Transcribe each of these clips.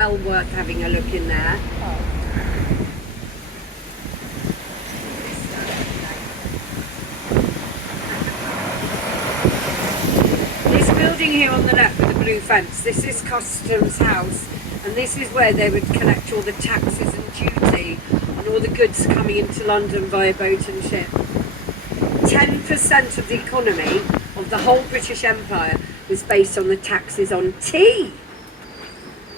Well worth having a look in there. This building here on the left with the blue fence, this is Customs House, and this is where they would collect all the taxes and duty on all the goods coming into London via boat and ship. 10% of the economy of the whole British Empire was based on the taxes on tea.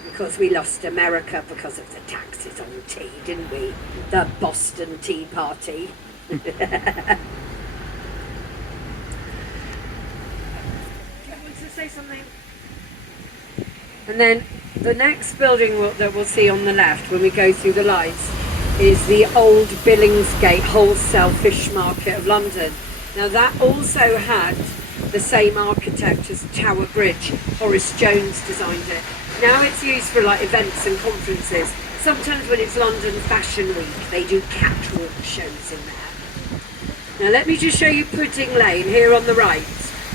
Because we lost America because of the taxes on tea, didn't we? The Boston Tea Party. Do you want to say something? And then the next building that we'll see on the left when we go through the lights is the old Billingsgate Wholesale Fish Market of London. Now that also had the same architect as Tower Bridge. Horace Jones designed it. Now it's used for like events and conferences. Sometimes when it's London Fashion Week, they do catwalk shows in there. Now let me just show you Pudding Lane here on the right,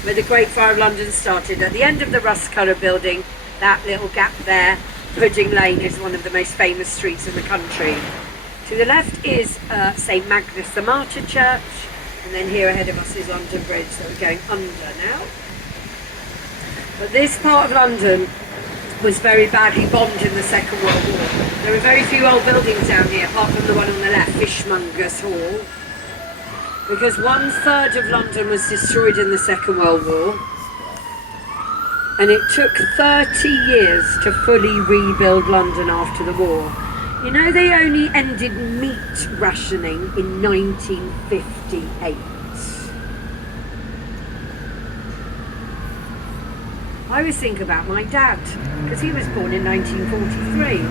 where the Great Fire of London started. At the end of the rust-coloured building, that little gap there, Pudding Lane is one of the most famous streets in the country. To the left is St Magnus the Martyr Church, and then here ahead of us is London Bridge that we're going under now. But this part of London was very badly bombed in the Second World War. There are very few old buildings down here, apart from the one on the left, Fishmongers Hall, because 1/3 of London was destroyed in the Second World War, and it took 30 years to fully rebuild London after the war. You know, they only ended meat rationing in 1958. I always think about my dad, because he was born in 1943.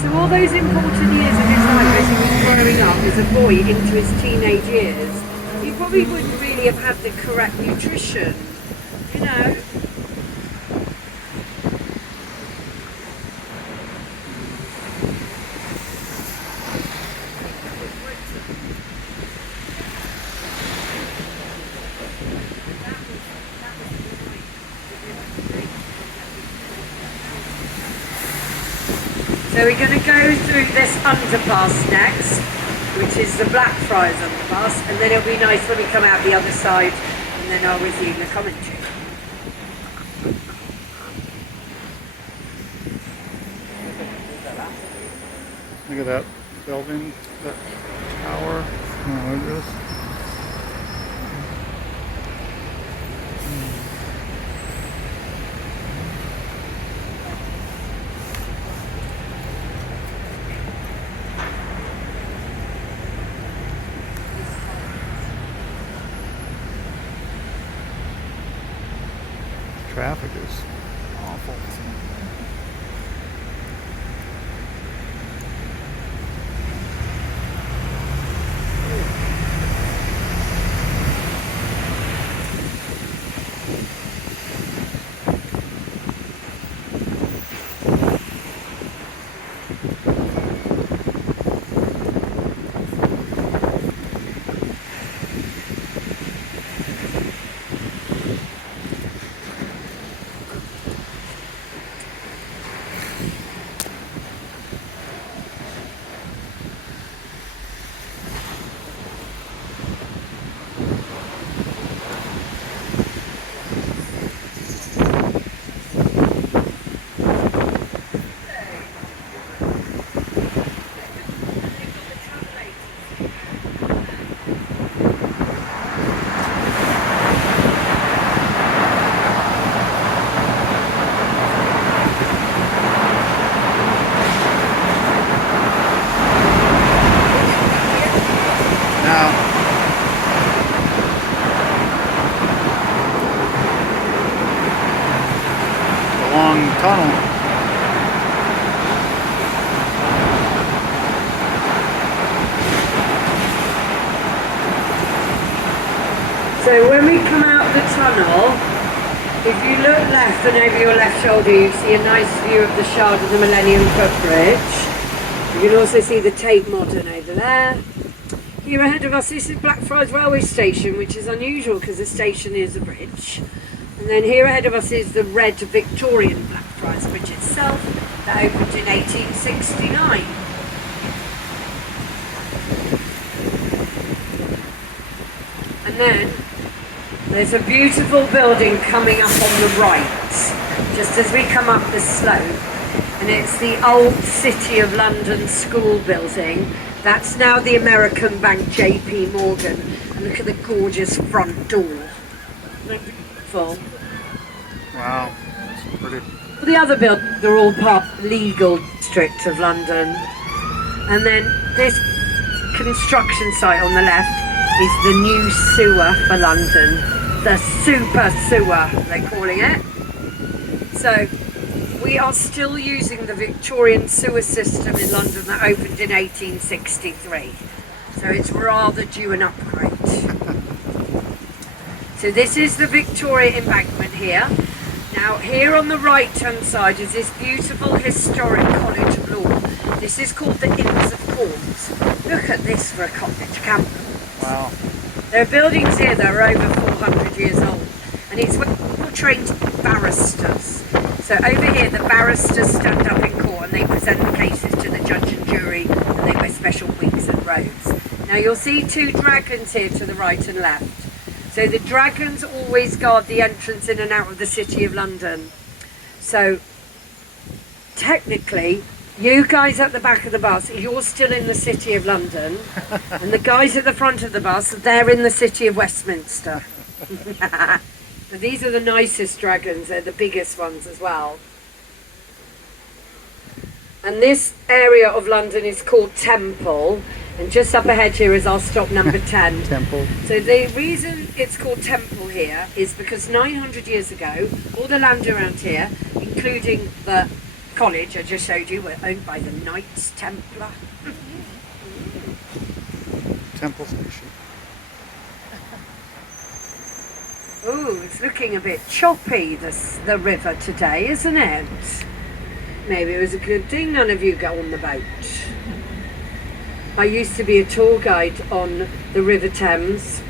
So all those important years of his life as he was growing up as a boy into his teenage years, he probably wouldn't really have had the correct nutrition, you know. So we're going to go through this underpass next, which is the Blackfriars underpass, and then it'll be nice when we come out the other side, and then I'll resume the commentary. Look at that building, that tower. Oh, look at this. Traffic is awful. Long tunnel. So when we come out the tunnel, if you look left and over your left shoulder, you see a nice view of the Shard of the Millennium Footbridge. You can also see the Tate Modern over there. Here ahead of us, this is Blackfriars Railway Station, which is unusual because the station is a bridge. And then here ahead of us is the red Victorian Blackfriars Bridge itself. that opened in 1869. And then there's a beautiful building coming up on the right, just as we come up the slope, and it's the old City of London school building. That's now the American bank JP Morgan. And look at the gorgeous front door. Isn't it beautiful? Wow, it's pretty. The other buildings are all part of the legal district of London. And then this construction site on the left is the new sewer for London. The super sewer, they're calling it. So we are still using the Victorian sewer system in London that opened in 1863. So it's rather due an upgrade. So this is the Victoria Embankment here. Now here on the right hand side is this beautiful historic College of Law. This is called the Inns of Court. Look at this for a college campus. Wow. There are buildings here that are over 400 years old, and it's where people trained barristers. So over here the barristers stand up in court and they present the cases to the judge and jury, and they wear special wigs and robes. Now you'll see two dragons here to the right and left. So the dragons always guard the entrance in and out of the City of London. So technically, you guys at the back of the bus, you're still in the City of London, and the guys at the front of the bus, they're in the City of Westminster. But these are the nicest dragons, they're the biggest ones as well. And this area of London is called Temple, and just up ahead here is our stop number 10. Temple. So the reason it's called Temple here is because 900 years ago, all the land around here, including the college I just showed you, were owned by the Knights Templar. Temple Station. Ooh, it's looking a bit choppy, the river today, isn't it? Maybe it was a good thing none of you go on the boat. I used to be a tour guide on the River Thames,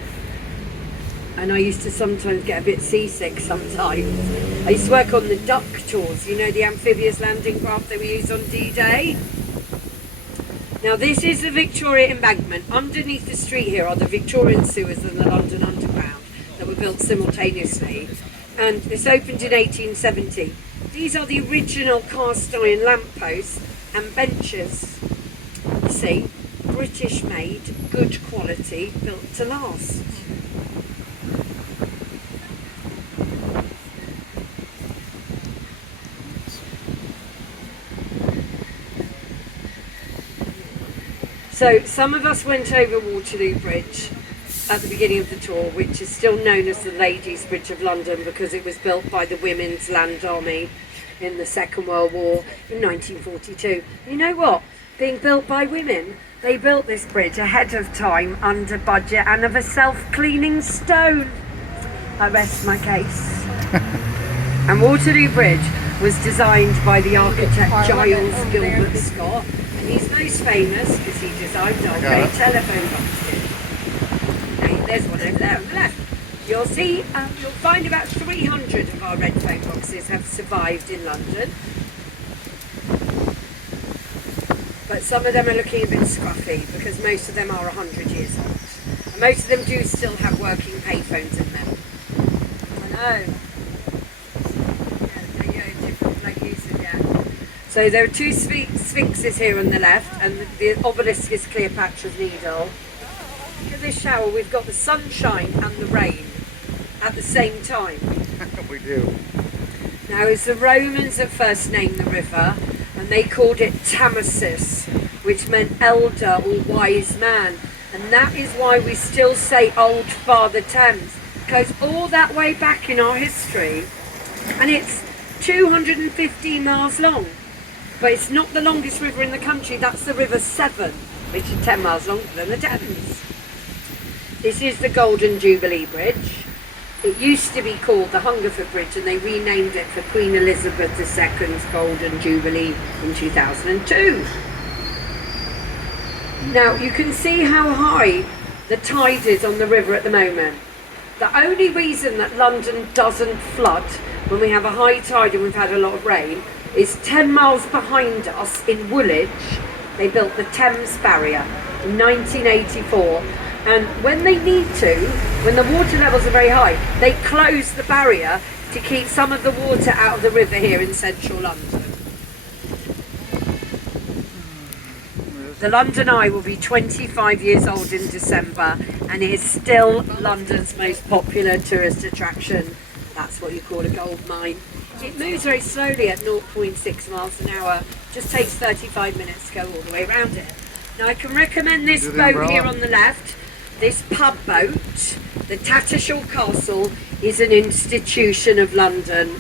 and I used to sometimes get a bit seasick sometimes. I used to work on the duck tours, you know, the amphibious landing craft that we used on D-Day. Now this is the Victoria Embankment. Underneath the street here are the Victorian sewers and the London Underground that were built simultaneously. And this opened in 1870. These are the original cast iron lampposts and benches. You see, British made, good quality, built to last. So some of us went over Waterloo Bridge at the beginning of the tour, which is still known as the Ladies' Bridge of London because it was built by the Women's Land Army in the Second World War in 1942. You know what? Being built by women, they built this bridge ahead of time, under budget, and of a self-cleaning stone. I rest my case. And Waterloo Bridge was designed by the architect Giles Gilbert Scott, and he's most famous because he designed our great telephone boxes. Hey, there's one over there on the left. You'll see, you'll find about 300 of our red phone boxes have survived in London. But some of them are looking a bit scruffy because most of them are 100 years old. And most of them do still have working payphones in them. I know. Yeah, there you go, different like you said, yeah. So there are two sphinxes here on the left, and the obelisk is Cleopatra's Needle. Look at this shower, we've got the sunshine and the rain at the same time. We do. Now, it's the Romans that first named the river, and they called it Tamesis, which meant elder or wise man. And that is why we still say Old Father Thames. It goes all that way back in our history, and it's 215 miles long. But it's not the longest river in the country, that's the River Severn, which is 10 miles longer than the Thames. This is the Golden Jubilee Bridge. It used to be called the Hungerford Bridge, and they renamed it for Queen Elizabeth II's Golden Jubilee in 2002. Now you can see how high the tide is on the river at the moment. The only reason that London doesn't flood when we have a high tide and we've had a lot of rain is 10 miles behind us in Woolwich. They built the Thames Barrier in 1984. And when they need to, when the water levels are very high, they close the barrier to keep some of the water out of the river here in central London. The London Eye will be 25 years old in December, and it is still London's most popular tourist attraction. That's what you call a gold mine. It moves very slowly at 0.6 miles an hour. Just takes 35 minutes to go all the way around it. Now I can recommend this boat here on the left. This pub boat, the Tattershall Castle, is an institution of London.